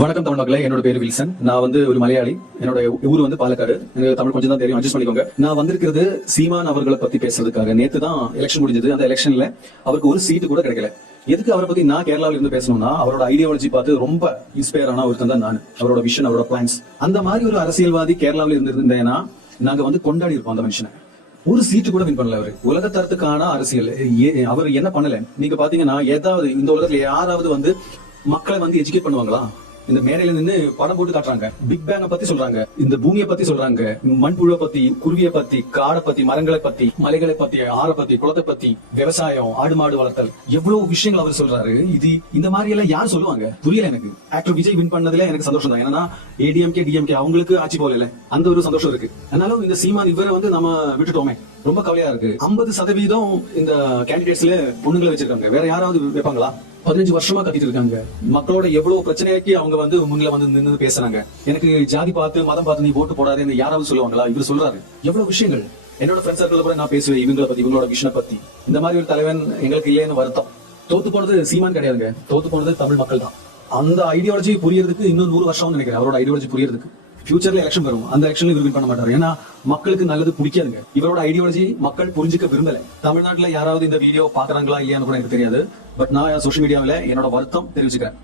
வணக்கம் தமிழ் மக்களே, என்னோட பேரு வில்சன். நான் ஒரு மலையாளி. என்னோட ஊர் பாலக்காடு. எனக்கு தமிழ் கொஞ்சம் தான் தெரியும், அட்ஜஸ்ட் பண்ணிக்கோங்க. நான் வந்திருக்கிறது சீமான் அவர்களை பத்தி பேசுறதுக்காக. நேத்து தான் எலெக்ஷன் முடிஞ்சது. அந்த எலெக்ஷன்ல அவருக்கு ஒரு சீட்டு கூட கிடைக்கல. எதுக்கு அவரை பத்தி நான் கேரளாவில இருந்து பேசணும்னா, அவரோட ஐடியாலஜி பார்த்து ரொம்ப இன்ஸ்பயர் ஆன ஒருத்தன் தான் நான். அவரோட விஷன், அவரோட பிளான்ஸ், அந்த மாதிரி ஒரு அரசியல்வாதி கேரளாவில இருந்திருந்தேன்னா நாங்க கொண்டாடி இருப்போம் அந்த மனுஷனை. ஒரு சீட்டு கூட வின் பண்ணல அவரு. உலக தரத்துக்கான அரசியல் அவர் என்ன பண்ணல. நீங்க பாத்தீங்கன்னா, ஏதாவது இந்த உலகத்துல யாராவது மக்களை எஜுகேட் பண்ணுவாங்களா? இந்த மேடையில நின்று படம் போட்டு காட்டுறாங்க. பிக் பேங்க பத்தி சொல்றாங்க, இந்த பூமியை பத்தி சொல்றாங்க, மண்புழுவை பத்தி, குருவியை பத்தி, காடை பத்தி, மரங்களை பத்தி, மலைகளை பத்தி, ஆற பத்தி, குளத்தை பத்தி, விவசாயம், ஆடு மாடு வளர்த்தல், எவ்வளவு விஷயங்கள் அவர் சொல்றாரு. இது இந்த மாதிரி எல்லாம் யார் சொல்லுவாங்க? புரியல எனக்கு. ஆக்டர் விஜய் வின் பண்ணதுல எனக்கு சந்தோஷம் தான். ஏன்னா ஏடிஎம்கே டிஎம்கே அவங்களுக்கு ஆட்சி போல அந்த ஒரு சந்தோஷம் இருக்கு. அதனால இந்த சீமான் இவரை நம்ம விட்டுட்டோமே, ரொம்ப கவலையா இருக்கு. 50% இந்த கேண்டிடேட்ஸ்ல பொண்ணுங்களை வச்சிருக்காங்க. வேற யாராவது வைப்பாங்களா? 15 வருஷமா கத்திட்டு இருக்காங்க. மக்களோட எவ்வளவு பிரச்சனைக்கு அவங்க முன்னில நின்று பேசுறாங்க. எனக்கு ஜாதி பார்த்து, மதம் பார்த்து நீ ஓட்டு போடாது யாராவது சொல்லுவாங்களா? இவர் சொல்றாரு எவ்வளவு விஷயங்கள். என்னோட ஃப்ரெண்ட் சர்க்கிள் கூட நான் பேசுவேன் இவங்களை பத்தி, இவங்களோட விஷனை பத்தி. இந்த மாதிரி ஒரு தலைவன் எங்களுக்கு இல்லைன்னு வருத்தம். தோத்து போனது சீமான் கிடையாதுங்க, தோத்து போனது தமிழ் மக்கள் தான். அந்த ஐடியாலஜி புரியறதுக்கு இன்னும் 100 வருஷம் நினைக்கிறேன். அவரோட ஐடியாலஜி புரியறதுக்கு ஃபியூச்சர்ல எலெக்ஷன் வரும். அந்த எலெக்ஷன்ல இவர் வின் பண்ண மாட்டாரு. ஏன்னா மக்களுக்கு நல்லது பிடிக்காதுங்க. இவரோட ஐடியாலஜி மக்கள் புரிஞ்சுக்க விரும்பல. தமிழ்நாட்டுல யாராவது இந்த வீடியோ பாக்குறாங்களா இல்லையான்னு கூட எனக்கு தெரியாது. பட் நான் சோஷியல் மீடியாவில என்னோட வருத்தம் தெரிவிச்சுக்கிறேன்.